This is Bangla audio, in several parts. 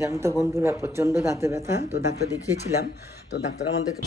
জানো তো বন্ধুরা, প্রচণ্ড দাঁতে ব্যথা। তো ডাক্তার দেখিয়েছিলাম, তো ডাক্তার আমাদেরকে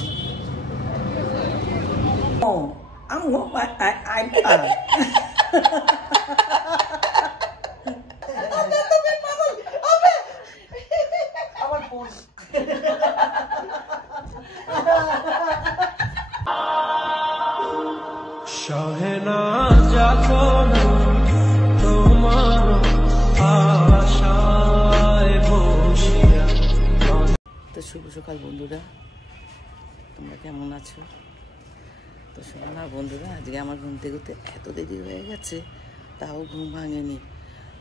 তো শুভ সকাল বন্ধুরা, তোমরা কেমন আছো? তো শোনো না বন্ধুরা, আজকে আমার ঘুম থেকে উঠতে এত দেরি হয়ে গেছে, তাও ঘুম ভাঙেনি।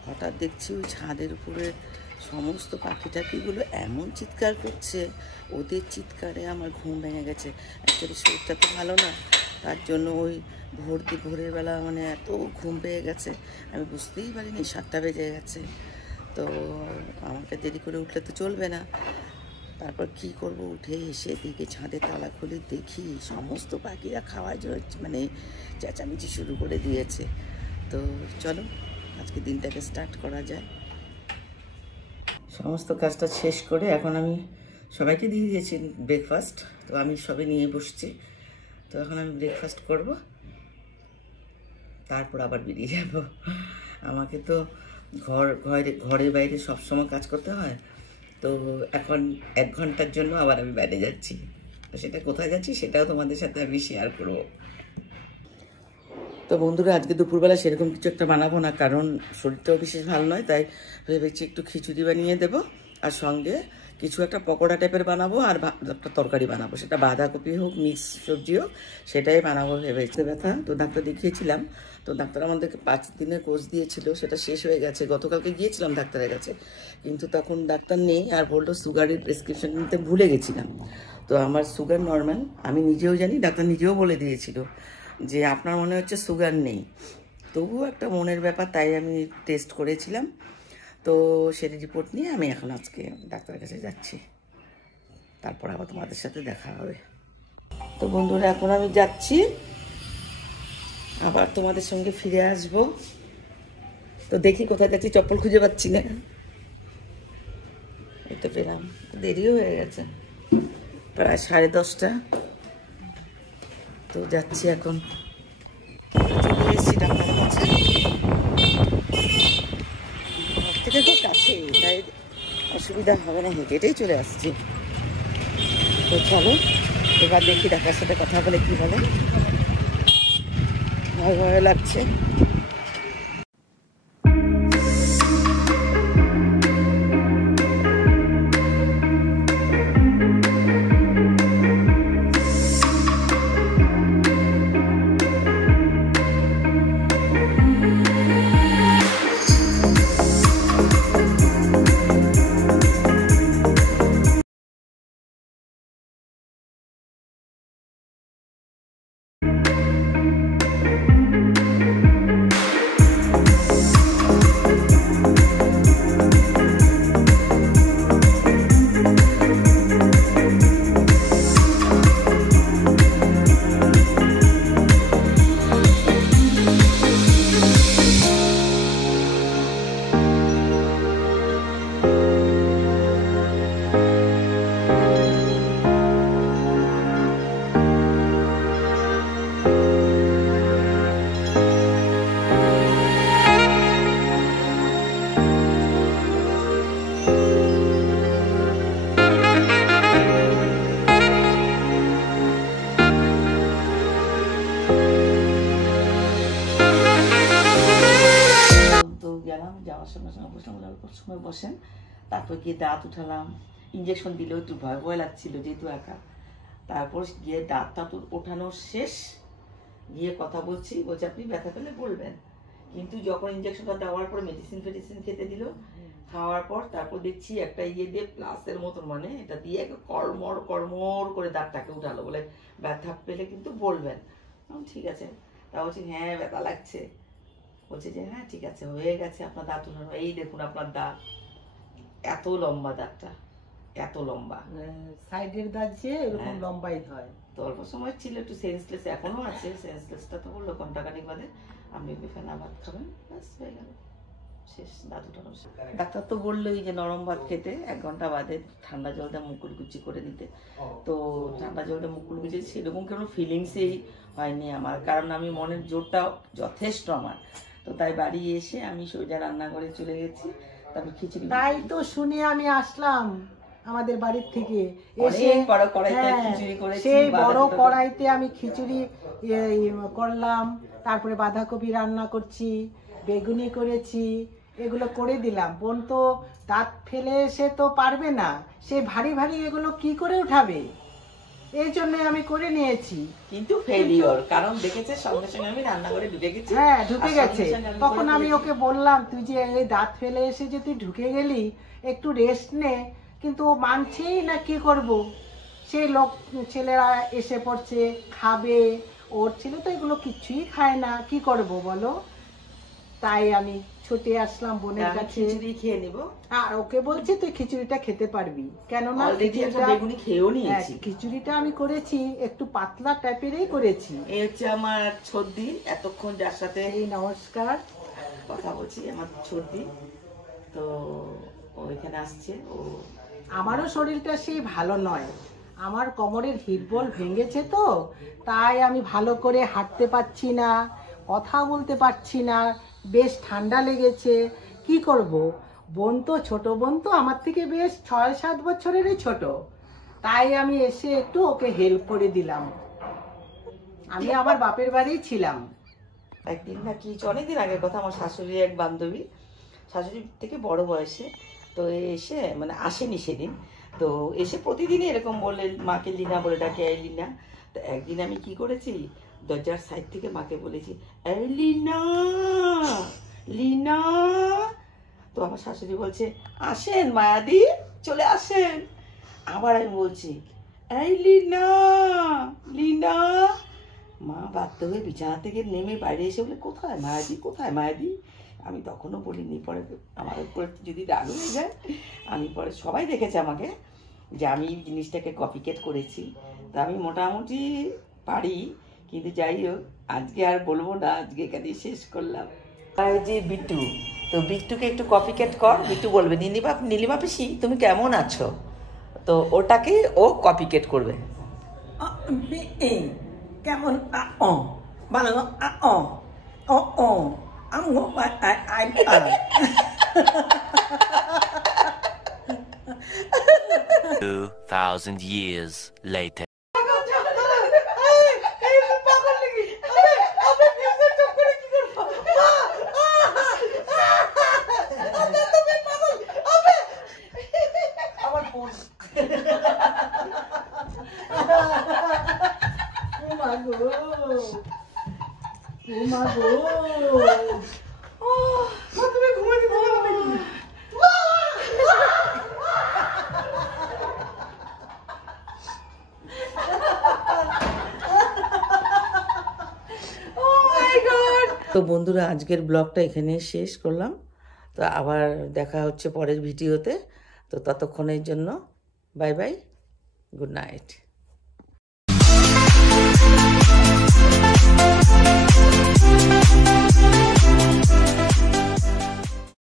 হঠাৎ দেখছি ওই ছাদের উপরে সমস্ত পাখি টাকিগুলো এমন চিৎকার করছে, ওদের চিৎকারে আমার ঘুম ভেঙে গেছে। অ্যাকচুয়ালি শরীরটা তো ভালো না, তার জন্য ওই ভোরের বেলা মানে এত ঘুম পেয়ে গেছে, আমি বুঝতেই পারিনি 7টা বেজে গেছে। তো আমাকে দেরি করে উঠলে তো চলবে না। তারপর কি করব, উঠে এসে দিকে ছাদে তালা খুলে দেখি সমস্ত পাখিরা খাওয়ার জন্য মানে চেঁচামেচি শুরু করে দিয়েছে। তো চলো আজকে দিনটাকে স্টার্ট করা যায়। সমস্ত কাজটা শেষ করে এখন আমি সবাইকে দিয়ে দিয়েছি ব্রেকফাস্ট, তো আমি সবে নিয়ে বসছি। তো এখন আমি ব্রেকফাস্ট করব, তারপর আবার বেরিয়ে যাব। আমাকে তো ঘরে বাইরে সবসময় কাজ করতে হয়, তো এখন 1 ঘন্টার জন্য আবার আমি বাইরে যাচ্ছি। তো সেটা কোথায় যাচ্ছি সেটাও তোমাদের সাথে আমি শেয়ার করব। তো বন্ধুরা, আজকে দুপুরবেলা সেরকম কিছু একটা বানাবো না, কারণ শরীরটাও বিশেষ ভালো নয়, তাই ভেবেছি একটু খিচুড়ি বানিয়ে দেবো, আর সঙ্গে কিছু একটা পকোড়া টাইপের বানাবো, আর একটা তরকারি বানাবো, সেটা বাঁধাকপি হোক মিক্স সবজি হোক, সেটাই বানাবো ভেবেছি। ব্যথা তো ডাক্তার দেখিয়েছিলাম, তো ডাক্তার আমাদেরকে 5 দিনের কোর্স দিয়েছিল, সেটা শেষ হয়ে গেছে। গতকালকে গিয়েছিলাম ডাক্তারের কাছে, কিন্তু তখন ডাক্তার নেই, আর বললো সুগারের প্রেসক্রিপশন নিতে ভুলে গেছিলাম। তো আমার সুগার নর্মাল, আমি নিজেও জানি, ডাক্তার নিজেও বলে দিয়েছিল যে আপনার মনে হচ্ছে সুগার নেই। তবুও একটা মনের ব্যাপার, তাই আমি টেস্ট করেছিলাম। তো সেটা রিপোর্ট নিয়ে আমি এখন আজকে ডাক্তারের কাছে যাচ্ছি, তারপর আবার তোমাদের সাথে দেখা হবে। তো বন্ধুরা, এখন আমি যাচ্ছি, আবার তোমাদের সঙ্গে ফিরে আসব। তো দেখি কোথায় যাচ্ছি, চপ্পল খুঁজে পাচ্ছি না। এই তো পেলাম, দেরিও হয়ে গেছে, প্রায় 10:30। তো যাচ্ছি এখন, চলে এসেছি ডাক্তারের কাছে, ঘর থেকে খুব কাছে, তাই অসুবিধা হবে না, হেঁটেই চলে আসছি। তো চলো এবার দেখি ডাক্তার সাথে কথা বলে কি বলে। ভয় ভয় লাগছে। যাওয়ার সঙ্গে সঙ্গে বসলাম, অল্প সময় বসেন, তারপর গিয়ে দাঁত উঠালাম। ইঞ্জেকশন দিলেও একটু ভয় ভয় লাগছিল যেহেতু একা। তারপর গিয়ে দাঁতটা তো ওঠানো শেষ, গিয়ে কথা বলছি, বলছে আপনি ব্যথা পেলে বলবেন। কিন্তু যখন ইঞ্জেকশনটা দেওয়ার পর মেডিসিন খেতে দিল, খাওয়ার পর তারপর দেখছি একটা ইয়ে দিয়ে প্লাসের মতন, মানে এটা দিয়ে কড়মড় করে দাঁতটাকে উঠালো, বলে ব্যথা পেলে কিন্তু বলবেন। ঠিক আছে, তা বলছি হ্যাঁ ব্যথা লাগছে। বলছে যে হ্যাঁ ঠিক আছে, হয়ে গেছে আপনার দাঁত উঠানো, এই দেখুন আপনার দাঁত এত লম্বা, দাঁতটা এত লম্বা, সাইডের দাঁত যে এরকম লম্বাই হয়। তো অল্প সময় ছিল একটু সেন্সলেস, এখনো আছে সেন্সলেসটা। তো বললো ঘন্টাখানিক বাদে আপনি ফেনা ভাত খাবেন, ব্যাস হয়ে গেল, শেষ, দাদুটারও শেষ। ডাক্তার তো বললোই যে নরম ভাত খেতে 1 ঘন্টা বাদে ঠান্ডা জলটা মুখ কুচি করে নিতে। তো ঠান্ডা জলটা মুখ কুচি সেরকম কোনো ফিলিংসই হয়নি আমার, কারণ আমি মনের জোরটা যথেষ্ট আমার। তো তাই বাড়ি এসে আমি সোজা রান্নাঘরে চলে গেছি, তারপর খিচুড়ি। তাই তো শুনে আমি আসলাম আমাদের বাড়ির থেকে এসে, সেই বড় কড়াইতে আমি খিচুড়ি করলাম, তারপরে বাঁধাকপি রান্না করছি, বেগুনি করেছি, এগুলো করে দিলাম। বোন তো দাঁত ফেলে এসে তো পারবে না, সে ভারী ভারী এগুলো কি করে উঠাবে, এই জন্য আমি করে নিয়েছি। কিন্তু ফেলিওর, কারণ দেখেছে সঙ্গে সঙ্গে আমি রান্নাঘরে ঢুকে গেছি। হ্যাঁ ঢুকে গেছে। তখন আমি ওকে বললাম তুই যে এই দাঁত ফেলে এসে যে তুই ঢুকে গেলি, একটু রেস্ট নে, কিন্তু ও মানছেই না। কি করব, সেই লোক ছেলেরা এসে পড়ছে, খাবে, ওর ছেলে তো এগুলো কিছুই খায় না, কি করব বলো। তাই আমি ছুটে আসলাম বোনের কাছে, খিচুড়ি খেয়ে নিব। আর ওকে বলছি তুই খিচুড়িটা খেতে পারবি, কেননা খিচুড়িটা আমি করেছি একটু পাতলা টাইপেরই করেছি। এই হচ্ছে আমার ছর্দি, এতক্ষণ যার সাথে নমস্কার কথা বলছি, আমার ছর্দি। তো ওইখানে আসছে। ও আমারও শরীরটা সেই ভালো নয়, আমার কোমরের হিপবল ভেঙেছে, তো তাই আমি ভালো করে হাঁটতে পারছি না, কথা বলতে পারছি না, বেশ ঠান্ডা লেগেছে। কি করব, বোন তো ছোট বোন তো আমার থেকে বেশ 6-7 বছরেরই ছোট, তাই আমি এসে একটু ওকে হেল্প করে দিলাম। আমি আমার বাপের বাড়ি ছিলাম। একদিন নাকি অনেকদিন আগের কথা, আমার শাশুড়ি এক বান্ধবী, শাশুড়ির থেকে বড় বয়সে, তো এসে মানে আসেনি সেদিন, তো এসে প্রতিদিনই এরকম বলে মাকে লিনা বলে ডাকে, এই লিনা। তো একদিন আমি কি করেছি, দরজার সাইড থেকে মাকে বলেছি, এই লিনা লিনা। তো আমার শাশুড়ি বলছে, আসেন মায়াদি, চলে আসেন। আবার আমি বলছি, এই লিনা লিনা। মা বাধ্য হয়ে বিছানা থেকে নেমে বাইরে এসে বলে, কোথায় মায়াদি, কোথায় মায়াদি। আমি তখনও বলিনি, পরে আমার উপরে যদি রাগ হয়ে যায়, আমি পরে সবাই দেখেছে আমাকে যে আমি জিনিসটাকে কপিকেট করেছি। তা আমি মোটামুটি পারি, কিন্তু যাই হোক আজকে আর বলবো না, আজকে এখানেই শেষ করলাম। আর যে বিট্টু, তো বিট্টুকে একটু কপিকেট কর। বিট্টু বলবে, নীলিমা পিসি তুমি কেমন আছো, তো ওটাকে ও কপিকেট করবে। কেমন ভালো 2,000 years later. তো বন্ধুরা, আজকের ব্লগটা এখানে শেষ করলাম। তো আবার দেখা হচ্ছে পরের ভিডিওতে। তো ততক্ষণের জন্য বাই বাই, গুড নাইট।